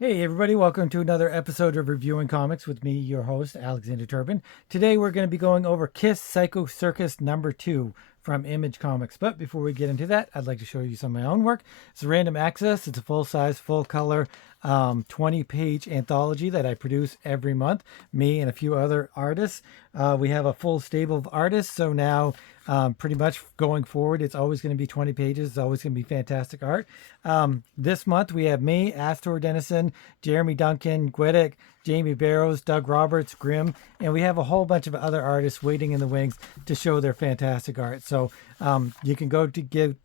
Hey everybody, welcome to another episode of Reviewing Comics with me, your host, Alexander Turbin. Today we're going to be going over Kiss Psycho Circus number 2 from Image Comics. But before we get into that, I'd like to show you some of my own work. It's a random access. It's a full-size, full-color, 20-page anthology that I produce every month, me and a few other artists. We have a full stable of artists, so now pretty much going forward, it's always going to be 20 pages. It's always going to be fantastic art. This month we have me, Astor Dennison, Jeremy Duncan, Gwedick, Jamie Barrows, Doug Roberts, Grimm, and we have a whole bunch of other artists waiting in the wings to show their fantastic art. So you can go to get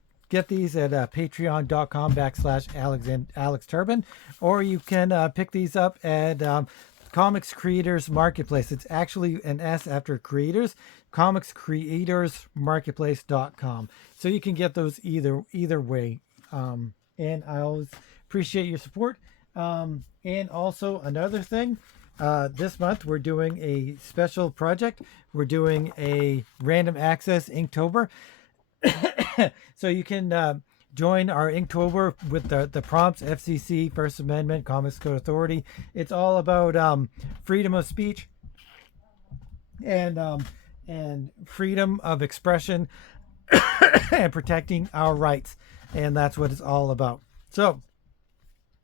these at patreon.com/Alex Turbin, or you can pick these up at Comics Creators Marketplace. It's actually an S after creators, comicscreatorsmarketplace.com. So you can get those either way. And I always appreciate your support. And also another thing, this month we're doing a special project. We're doing a random access Inktober. So you can join our Inktober with the prompts, FCC, First Amendment, Comics Code Authority. It's all about freedom of speech and freedom of expression and protecting our rights. And that's what it's all about. So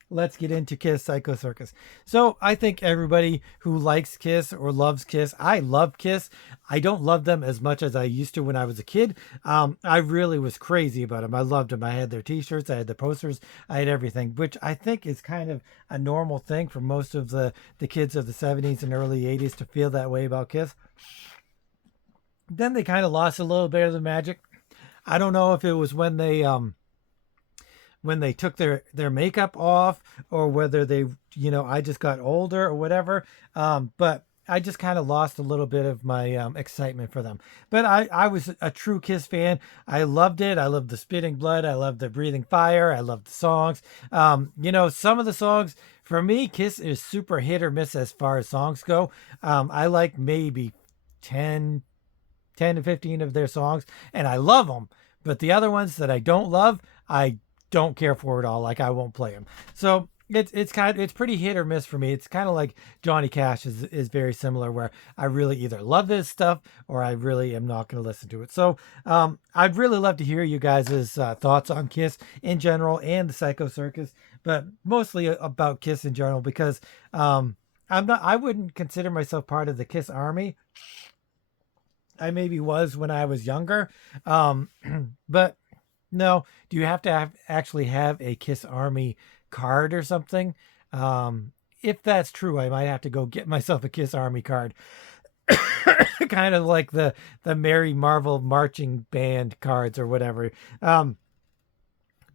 let's get into Kiss Psycho Circus. So I think everybody who likes Kiss or loves Kiss, I love Kiss. I don't love them as much as I used to when I was a kid. I really was crazy about them. I loved them. I had their t-shirts, I had the posters, I had everything, which I think is kind of a normal thing for most of the kids of the 70s and early 80s to feel that way about Kiss. Then they kind of lost a little bit of the magic. I don't know if it was when they took their makeup off, or whether they, I just got older or whatever. But I just kind of lost a little bit of my excitement for them. But I was a true Kiss fan. I loved it. I loved the spitting blood. I loved the breathing fire. I loved the songs. Some of the songs for me, Kiss is super hit or miss as far as songs go. I like maybe 10 to 15 of their songs, and I love them. But the other ones that I don't love, I don't care for at all. Like, I won't play them. So it's pretty hit or miss for me. It's kind of like Johnny Cash is very similar, where I really either love his stuff or I really am not going to listen to it. So I'd really love to hear you guys' thoughts on Kiss in general and the Psycho Circus, but mostly about Kiss in general, because I wouldn't consider myself part of the Kiss army. I maybe was when I was younger. But no, do you have to actually have a Kiss Army card or something? If that's true, I might have to go get myself a Kiss Army card. Kind of like the Mary Marvel marching band cards or whatever. But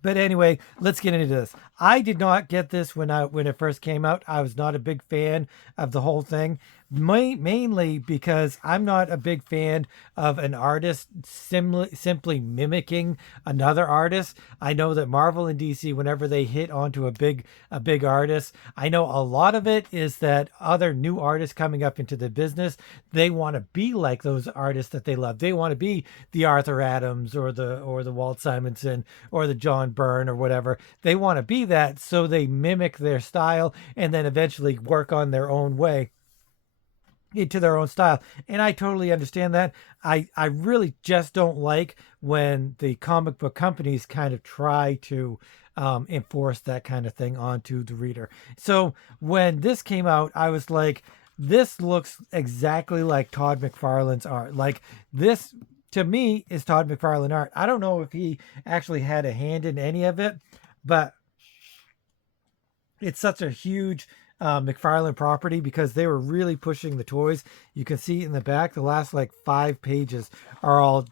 anyway, let's get into this. I did not get this when it first came out. I was not a big fan of the whole thing, mainly because I'm not a big fan of an artist simply mimicking another artist. I know that Marvel and DC, whenever they hit onto a big artist, I know a lot of it is that other new artists coming up into the business, they want to be like those artists that they love. They want to be the Arthur Adams or the Walt Simonson or the John Byrne or whatever. They want to be that, so they mimic their style and then eventually work on their own way into their own style. And I totally understand that. I really just don't like when the comic book companies kind of try to enforce that kind of thing onto the reader. So when this came out, I was like, this looks exactly like Todd McFarlane's art. Like, this to me is Todd McFarlane art. I don't know if he actually had a hand in any of it, but it's such a huge McFarlane property, because they were really pushing the toys. You can see in the back, the last like 5 pages are all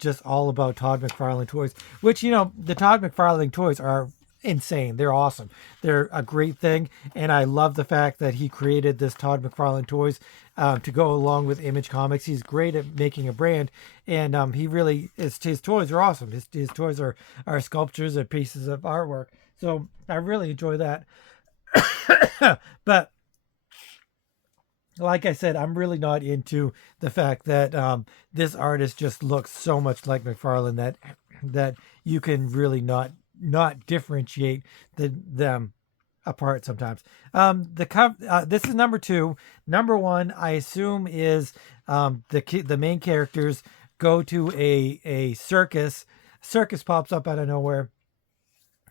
about Todd McFarlane toys, which, the Todd McFarlane toys are insane. They're awesome. They're a great thing. And I love the fact that he created this Todd McFarlane toys to go along with Image Comics. He's great at making a brand, and he really is. His toys are awesome. His toys are sculptures and pieces of artwork. So I really enjoy that. But like I said, I'm really not into the fact that this artist just looks so much like McFarlane that you can really not differentiate them apart sometimes. The cover. This is number two. Number one, I assume, is the main characters go to a circus. Circus pops up out of nowhere,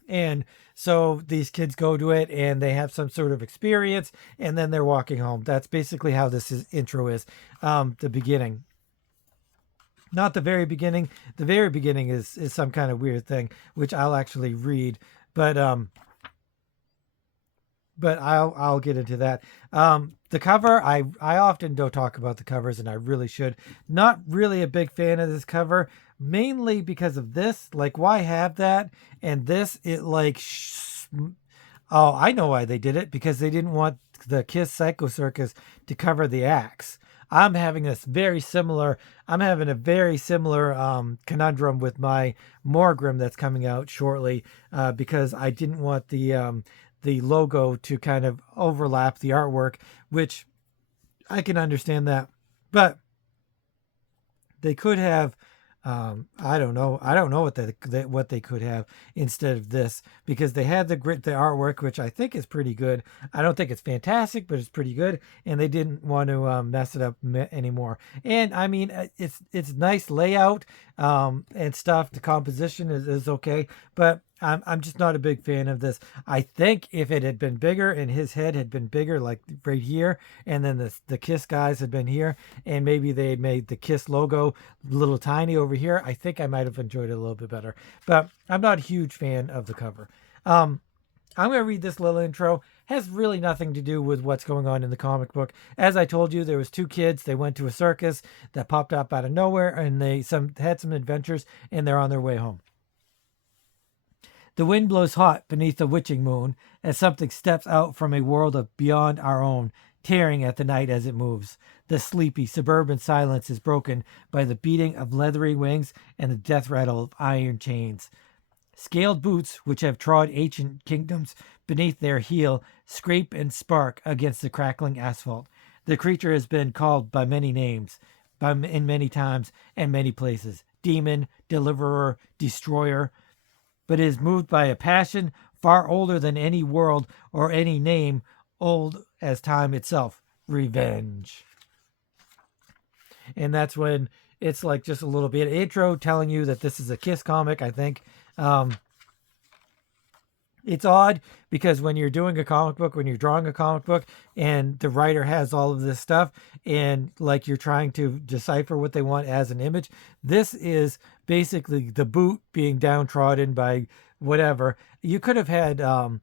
and so these kids go to it and they have some sort of experience, and then they're walking home. That's basically how intro is. The beginning, not the very beginning. The very beginning is some kind of weird thing, which I'll actually read, but I'll get into that. The cover, I often don't talk about the covers, and I really should. Not really a big fan of this cover, mainly because of this. Like, why have that? And this, it like, oh, I know why they did it, because they didn't want the Kiss Psycho Circus to cover the acts. I'm having a very similar conundrum with my Morgrim that's coming out shortly, because I didn't want the logo to kind of overlap the artwork, which I can understand that, but they could have. I don't know. I don't know what they could have instead of this, because they had the artwork, which I think is pretty good. I don't think it's fantastic, but it's pretty good, and they didn't want to mess it up anymore. And I mean, it's nice layout and stuff. The composition is okay, but I'm just not a big fan of this. I think if it had been bigger and his head had been bigger, like right here, and then the Kiss guys had been here, and maybe they had made the Kiss logo a little tiny over here, I think I might have enjoyed it a little bit better. But I'm not a huge fan of the cover. I'm going to read this little intro. Has really nothing to do with what's going on in the comic book. As I told you, there was two kids. They went to a circus that popped up out of nowhere, and they had some adventures, and they're on their way home. The wind blows hot beneath the witching moon as something steps out from a world of beyond our own, tearing at the night as it moves. The sleepy suburban silence is broken by the beating of leathery wings and the death rattle of iron chains. Scaled boots, which have trod ancient kingdoms beneath their heel, scrape and spark against the crackling asphalt. The creature has been called by many names, in many times and many places. Demon, deliverer, destroyer, but is moved by a passion far older than any world or any name, old as time itself: revenge. And that's when it's like just a little bit of intro telling you that this is a Kiss comic, I think. It's odd because when you're doing a comic book, when you're drawing a comic book, and the writer has all of this stuff, and like you're trying to decipher what they want as an image, this is basically the boot being downtrodden by whatever. You could have had a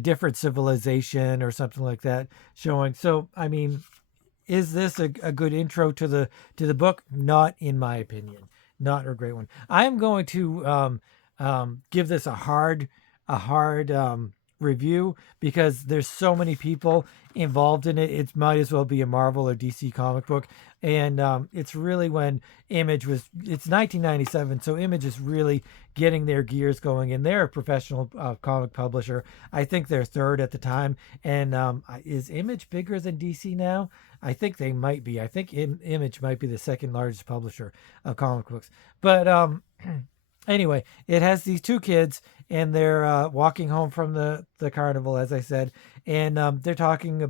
different civilization or something like that showing. So, I mean, is this a good intro to the book? Not in my opinion. Not a great one. I am going to give this a hard review because there's so many people involved in it. It might as well be a Marvel or DC comic book. And it's really when it's 1997, so Image is really getting their gears going, and they're a professional comic publisher. I think they're third at the time. And is Image bigger than DC now? I think they might be. I think Image might be the second largest publisher of comic books. But anyway, it has these two kids, and they're walking home from the carnival, as I said, and they're talking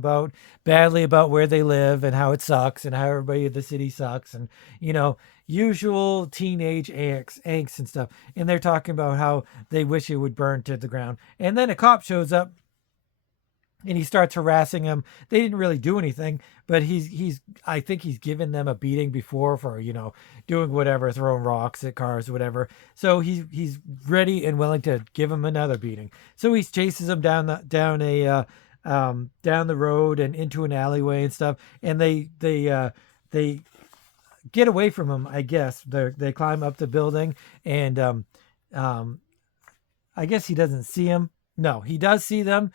badly about where they live and how it sucks and how everybody in the city sucks, and usual teenage angst and stuff. And they're talking about how they wish it would burn to the ground. And then a cop shows up, and he starts harassing him. They didn't really do anything, but I think he's given them a beating before for, doing whatever, throwing rocks at cars, whatever. So he's ready and willing to give him another beating. So he chases him down the road and into an alleyway and stuff. And they get away from him, I guess. They climb up the building, and I guess he doesn't see him. No, he does see them.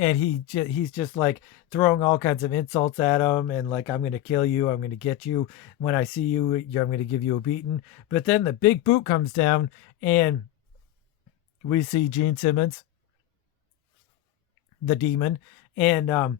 And he's just like throwing all kinds of insults at him, and like, I'm going to kill you. I'm going to get you. When I see you, I'm going to give you a beating. But then the big boot comes down, and we see Gene Simmons, the demon. And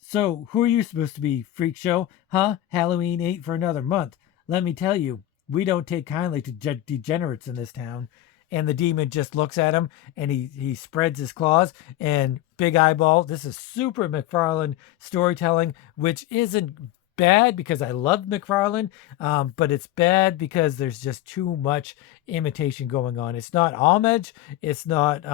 so who are you supposed to be, freak show? Huh? Halloween ain't for another month. Let me tell you, we don't take kindly to degenerates in this town. and the demon just looks at him, and he spreads his claws, and big eyeball. This is super McFarlane storytelling, which isn't bad because I love McFarlane, but it's bad because there's just too much imitation going on. It's not homage. It's not,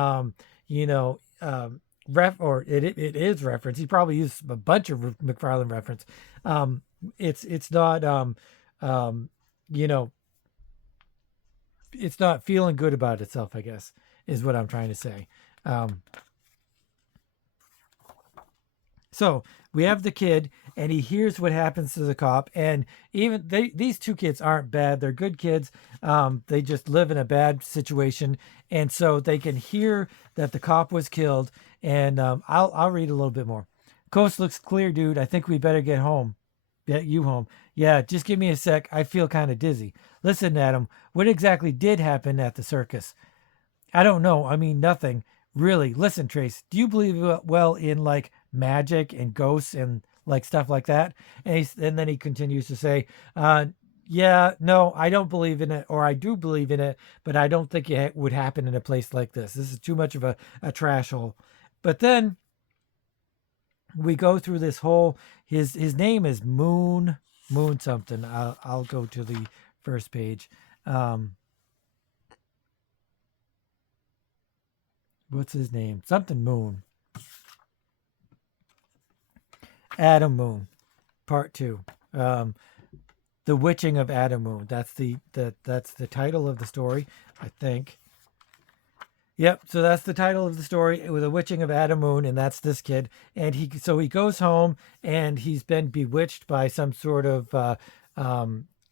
you know, it is reference. He probably used a bunch of McFarlane reference. It's not, you know, it's not feeling good about itself, I guess, is what I'm trying to say. So we have the kid, and he hears what happens to the cop. And even these two kids aren't bad; they're good kids. They just live in a bad situation, and so they can hear that the cop was killed. And I'll read a little bit more. Coast looks clear, dude. I think we better get home. Get you home. Yeah, just give me a sec. I feel kind of dizzy. Listen, Adam, what exactly did happen at the circus? I don't know. I mean, nothing. Really. Listen, Trace, do you believe well in like magic and ghosts and like stuff like that? And then he continues to say, yeah, no, I don't believe in it, or I do believe in it, but I don't think it would happen in a place like this. This is too much of a trash hole. But then we go through this whole, his name is Moon something. I'll go to the first page. What's his name? Something Moon. Adam Moon, part 2. The Witching of Adam Moon. That's the title of the story, I think. Yep, so that's the title of the story, with The Witching of Adam Moon, and that's this kid. And he goes home, and he's been bewitched by some sort of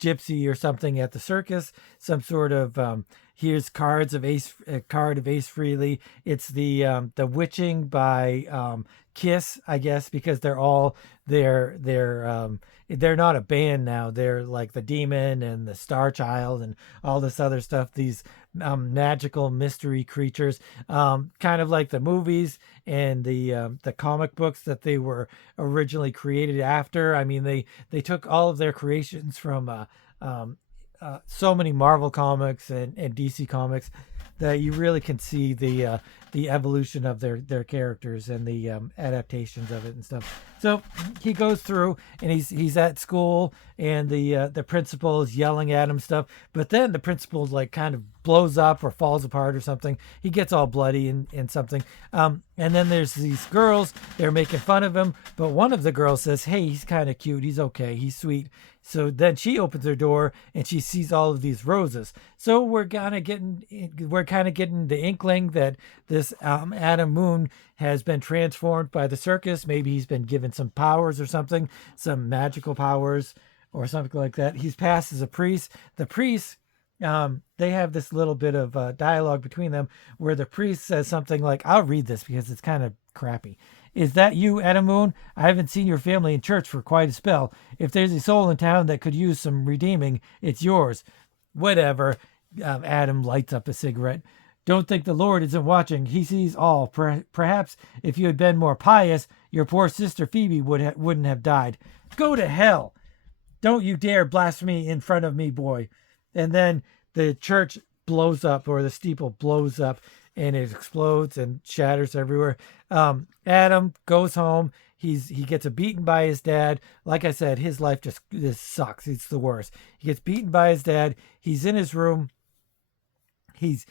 gypsy or something at the circus. Some sort of here's card of Ace Frehley. It's the Witching by Kiss, I guess, because they're not a band now. They're like the Demon and the Star Child and all this other stuff. These magical mystery creatures, kind of like the movies and the comic books that they were originally created after. I mean, they took all of their creations from so many Marvel comics and DC comics that you really can see the evolution of their characters and the adaptations of it and stuff. So he goes through, and he's at school, and the principal is yelling at him stuff. But then the principal like kind of blows up or falls apart or something. He gets all bloody and something. And then there's these girls. They're making fun of him, but one of the girls says, "Hey, he's kind of cute. He's okay. He's sweet." So then she opens her door and she sees all of these roses. So we're kind of getting the inkling that this Adam Moon has been transformed by the circus. Maybe he's been given some powers or something, some magical powers or something like that. He's passed as a priest. The priest, they have this little bit of dialogue between them where the priest says something like, I'll read this because it's kind of crappy. "Is that you, Adam Moon? I haven't seen your family in church for quite a spell. If there's a soul in town that could use some redeeming, it's yours." Whatever. Adam lights up a cigarette. "Don't think the Lord isn't watching. He sees all. Perhaps if you had been more pious, your poor sister Phoebe wouldn't have died." Go to hell. Don't you dare blaspheme in front of me, boy. And then the church blows up, or the steeple blows up, and it explodes and shatters everywhere. Adam goes home. He gets beaten by his dad. Like I said, his life just sucks. It's the worst. He gets beaten by his dad. He's in his room. He's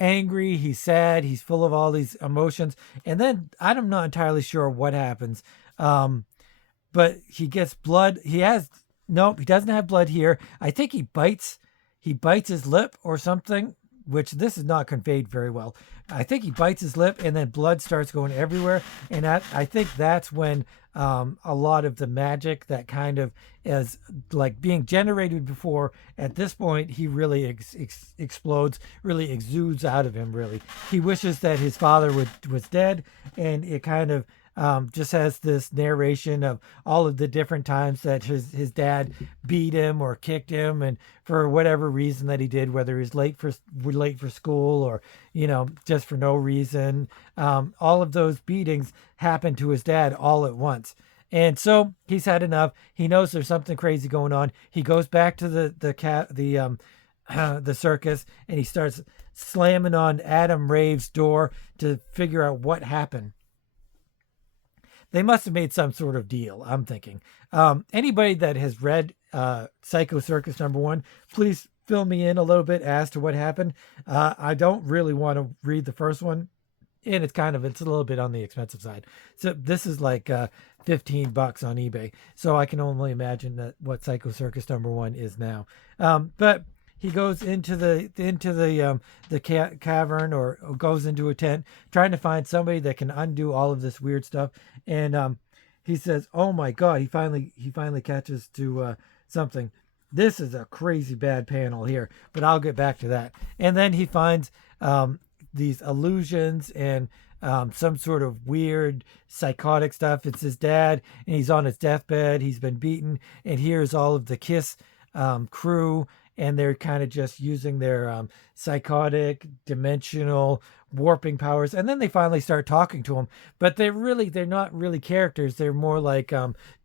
angry. He's sad. He's full of all these emotions. And then I'm not entirely sure what happens. But he gets blood. He doesn't have blood here. I think he bites his lip or something, which this is not conveyed very well. I think he bites his lip, and then blood starts going everywhere. And I think that's when a lot of the magic that kind of is like being generated before, at this point, he really explodes, really exudes out of him, really. He wishes that his father was dead, and it kind of just has this narration of all of the different times that his dad beat him or kicked him, and for whatever reason that he did, whether he's late for school or just for no reason, all of those beatings happened to his dad all at once. And so he's had enough. He knows there's something crazy going on. He goes back to the circus, and he starts slamming on Adam Rave's door to figure out what happened. They must have made some sort of deal, I'm thinking. Anybody that has read Psycho Circus #1, please fill me in a little bit as to what happened. I don't really want to read the first one, and it's a little bit on the expensive side. So this is like $15 on eBay. So I can only imagine that what Psycho Circus #1 is now. But he goes into the cavern, or goes into a tent, trying to find somebody that can undo all of this weird stuff. And he says, "Oh my God!" He finally catches to something. This is a crazy bad panel here, but I'll get back to that. And then he finds these illusions and some sort of weird psychotic stuff. It's his dad, and he's on his deathbed. He's been beaten, and here's all of the Kiss crew, and they're kind of just using their psychotic, dimensional, warping powers. And then they finally start talking to him, but they're not really characters. They're more like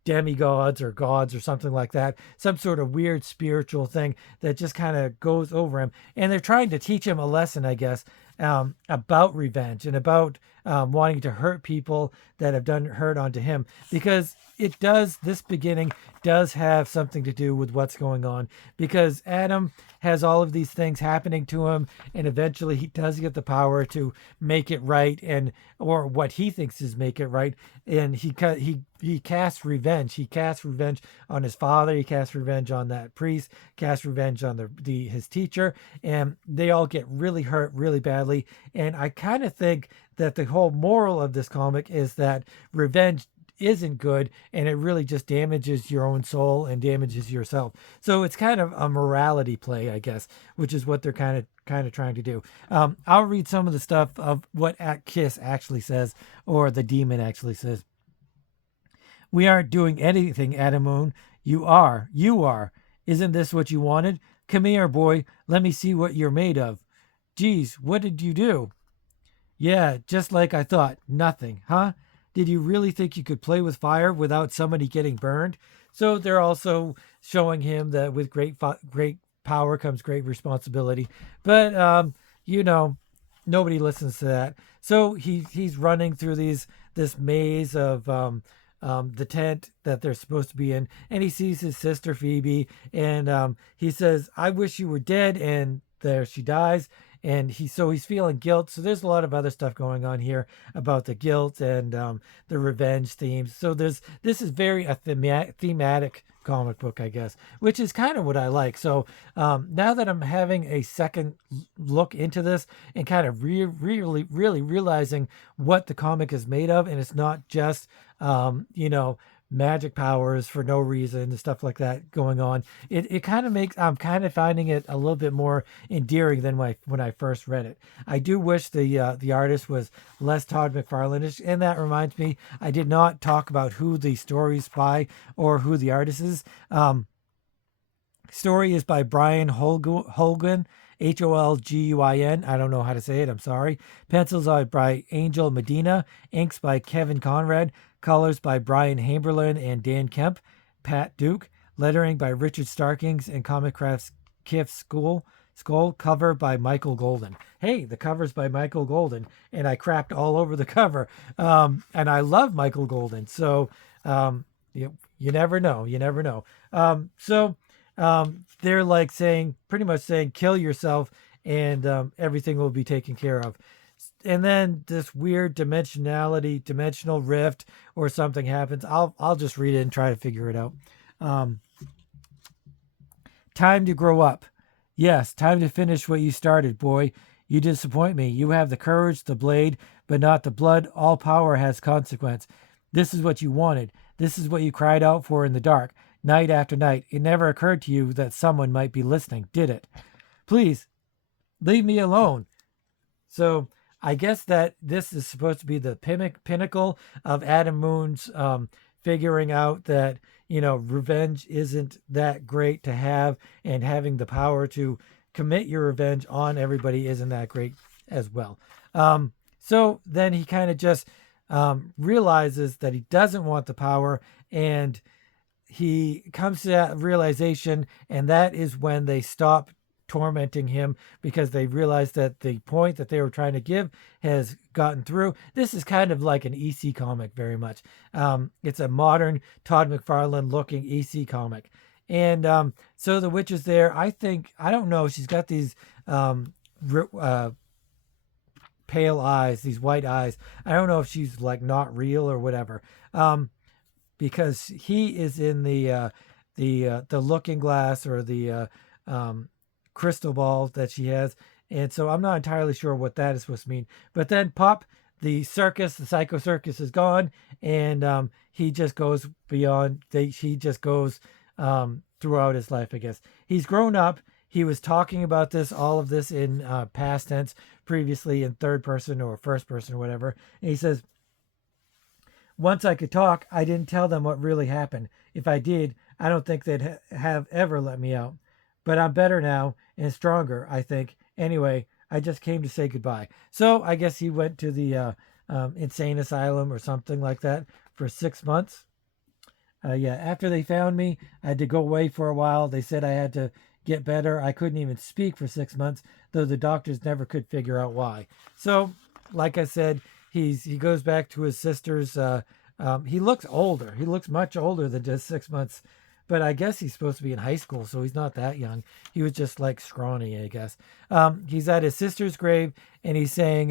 demigods or gods or something like that, some sort of weird spiritual thing that just kind of goes over him. And they're trying to teach him a lesson, I guess, about revenge and about wanting to hurt people that have done hurt onto him, because this beginning does have something to do with what's going on, because Adam has all of these things happening to him, and eventually he does get the power to make it right, or what he thinks is make it right. And he casts revenge. He casts revenge on his father. He casts revenge on that priest. Casts revenge on his teacher, and they all get really hurt really badly. And I kind of think that the whole moral of this comic is that revenge isn't good, and it really just damages your own soul and damages yourself. So it's kind of a morality play, I guess, which is what they're kind of trying to do. I'll read some of the stuff of what Kiss actually says, or the demon actually says. "We aren't doing anything, Adam Moon. You are. Isn't this what you wanted? Come here, boy. Let me see what you're made of. Geez, what did you do?" "Yeah, just like I thought. Nothing, huh? Did you really think you could play with fire without somebody getting burned?" So they're also showing him that with great power comes great responsibility. But nobody listens to that. So he's running through this maze of the tent that they're supposed to be in, and he sees his sister Phoebe, and he says, "I wish you were dead," and there she dies. And he's feeling guilt. So there's a lot of other stuff going on here about the guilt and the revenge themes. So this is very a thematic comic book, I guess, which is kind of what I like. So now that I'm having a second look into this and kind of really realizing what the comic is made of, and it's not just magic powers for no reason and stuff like that going on, it kind of makes, I'm kind of finding it a little bit more endearing than when I first read it. I do wish the artist was less Todd McFarlane-ish, and that reminds me, I did not talk about who the story's by or who the artist is. Story is by Brian Holguin, Holguin. I don't know how to say it. I'm sorry. Pencils are by Angel Medina. Inks by Kevin Conrad. Colors by Brian Hamberlin and Dan Kemp. Pat Duke. Lettering by Richard Starkings and Comic Crafts Kif Skull. Cover by Michael Golden. Hey, the cover's by Michael Golden, and I crapped all over the cover. And I love Michael Golden. So you never know. They're like pretty much saying, kill yourself, and everything will be taken care of. And then this weird dimensional rift or something happens. I'll just read it and try to figure it out. Time to grow up. Yes, time to finish what you started, boy. You disappoint me. You have the courage, the blade, but not the blood. All power has consequence. This is what you wanted. This is what you cried out for in the dark, night after night. It never occurred to you that someone might be listening, did it? Please, leave me alone. So I guess that this is supposed to be the pinnacle of Adam Moon's figuring out that, revenge isn't that great to have, and having the power to commit your revenge on everybody isn't that great as well. So then he kind of just realizes that he doesn't want the power, and he comes to that realization, and that is when they stop tormenting him because they realize that the point that they were trying to give has gotten through. This is kind of like an EC comic, very much. It's a modern Todd McFarlane looking EC comic. And so the witch is there. I don't know. She's got these pale eyes, these white eyes. I don't know if she's like not real or whatever. Because he is in the looking glass or the crystal ball that she has, and so I'm not entirely sure what that is supposed to mean. But then pop, the circus, the psycho circus is gone, and he just goes beyond. He just goes throughout his life. I guess he's grown up. He was talking about all of this in past tense, previously in third person or first person or whatever. And he says, once I could talk, I didn't tell them what really happened. If I did, I don't think they'd have ever let me out. But I'm better now and stronger, I think. Anyway, I just came to say goodbye. So I guess he went to the insane asylum or something like that for 6 months. Yeah, after they found me, I had to go away for a while. They said I had to get better. I couldn't even speak for 6 months, though the doctors never could figure out why. So, like I said, he goes back to his sister's. He looks older. He looks much older than just 6 months. But I guess he's supposed to be in high school, so he's not that young. He was just like scrawny, I guess. He's at his sister's grave, and he's saying,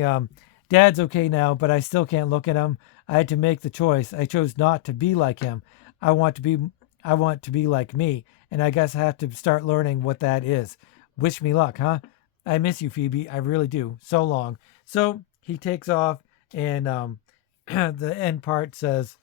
Dad's okay now, but I still can't look at him. I had to make the choice. I chose not to be like him. I want to be like me, and I guess I have to start learning what that is. Wish me luck, huh? I miss you, Phoebe. I really do. So long. So he takes off, and the end part says,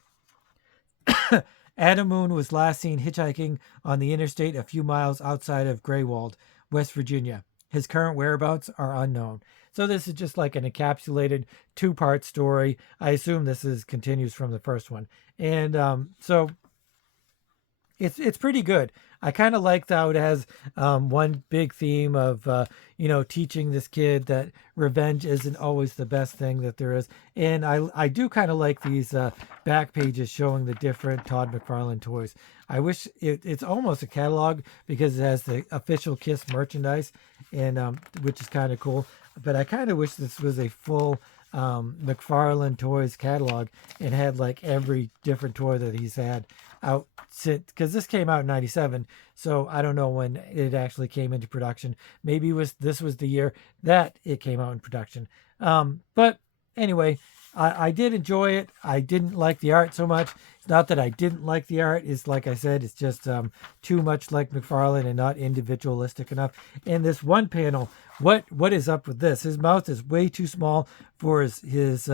Adam Moon was last seen hitchhiking on the interstate a few miles outside of Greywald, West Virginia. His current whereabouts are unknown. So this is just like an encapsulated 2-part story. I assume this continues from the first one. And so it's pretty good. I kind of like how it has one big theme of, teaching this kid that revenge isn't always the best thing that there is. And I do kind of like these back pages showing the different Todd McFarlane toys. I wish it's almost a catalog because it has the official Kiss merchandise, and which is kind of cool. But I kind of wish this was a full McFarlane Toys catalog and had like every different toy that he's had out since, because this came out in 97, so I don't know when it actually came into production. Maybe this was the year that it came out in production. But anyway, I did enjoy it. I didn't like the art so much. It's not that I didn't like the art. It's like I said, it's just too much like McFarlane and not individualistic enough. And this one panel, what is up with this? His mouth is way too small for his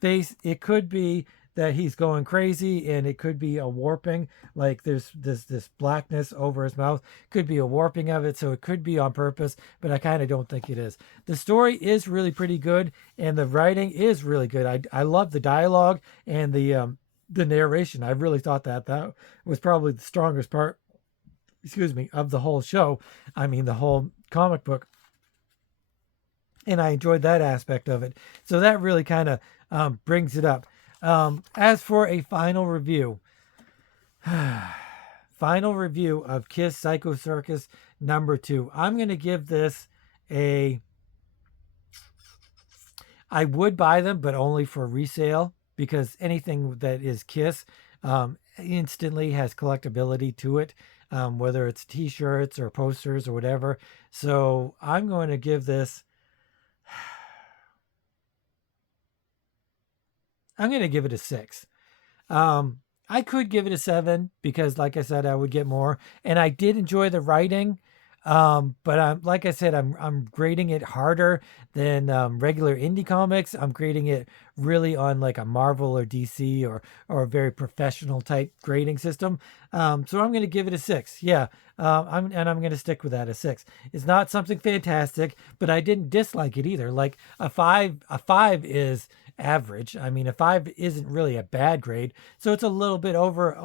face. It could be that he's going crazy, and it could be a warping, like there's this blackness over his mouth. Could be a warping of it, so it could be on purpose, but I kind of don't think it is. The story is really pretty good, and the writing is really good. I love the dialogue and the narration. I really thought that was probably the strongest part, of the whole show. I mean, the whole comic book. And I enjoyed that aspect of it. So that really kind of brings it up. As for a final review of Kiss Psycho Circus #2, I'm going to give this I would buy them, but only for resale, because anything that is Kiss instantly has collectability to it, whether it's t-shirts or posters or whatever. So I'm going to give this, I'm going to give it a 6. I could give it a 7 because, like I said, I would get more. And I did enjoy the writing, but like I said, I'm grading it harder than regular indie comics. I'm grading it really on like a Marvel or DC or a very professional type grading system. So I'm going to give it a 6. Yeah, I'm going to stick with that, a 6. It's not something fantastic, but I didn't dislike it either. Like a 5 is average. I mean, a 5 isn't really a bad grade, so it's a little bit over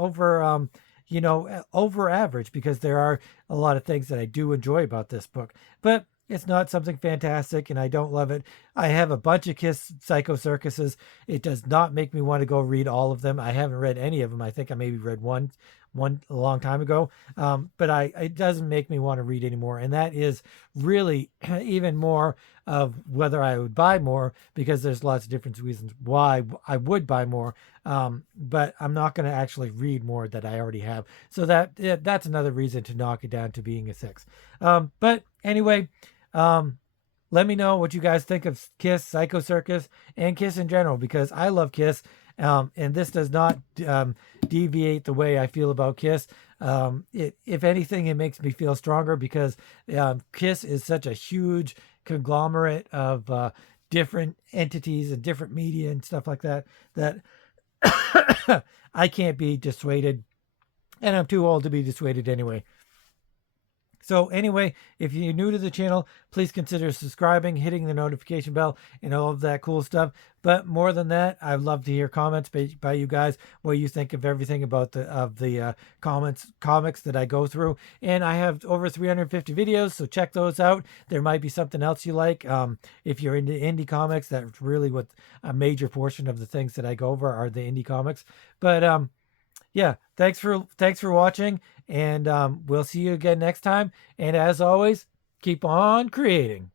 average, because there are a lot of things that I do enjoy about this book, but it's not something fantastic, and I don't love it. I have a bunch of Kiss Psycho Circuses. It does not make me want to go read all of them. I haven't read any of them. I think I maybe read one a long time ago. But it doesn't make me want to read anymore, and that is really even more of whether I would buy more, because there's lots of different reasons why I would buy more. But I'm not going to actually read more that I already have. So that's another reason to knock it down to being a 6. But anyway, let me know what you guys think of Kiss, Psycho Circus, and Kiss in general, because I love Kiss, and this does not deviate the way I feel about Kiss. If anything, it makes me feel stronger, because Kiss is such a huge conglomerate of different entities and different media and stuff like that, that I can't be dissuaded, and I'm too old to be dissuaded anyway. So anyway, if you're new to the channel, please consider subscribing, hitting the notification bell, and all of that cool stuff. But more than that, I'd love to hear comments by you guys, what you think of everything about the comics that I go through. And I have over 350 videos, so check those out. There might be something else you like. If you're into indie comics, that's really what a major portion of the things that I go over are the indie comics. But yeah, thanks for watching, and we'll see you again next time. And as always, keep on creating.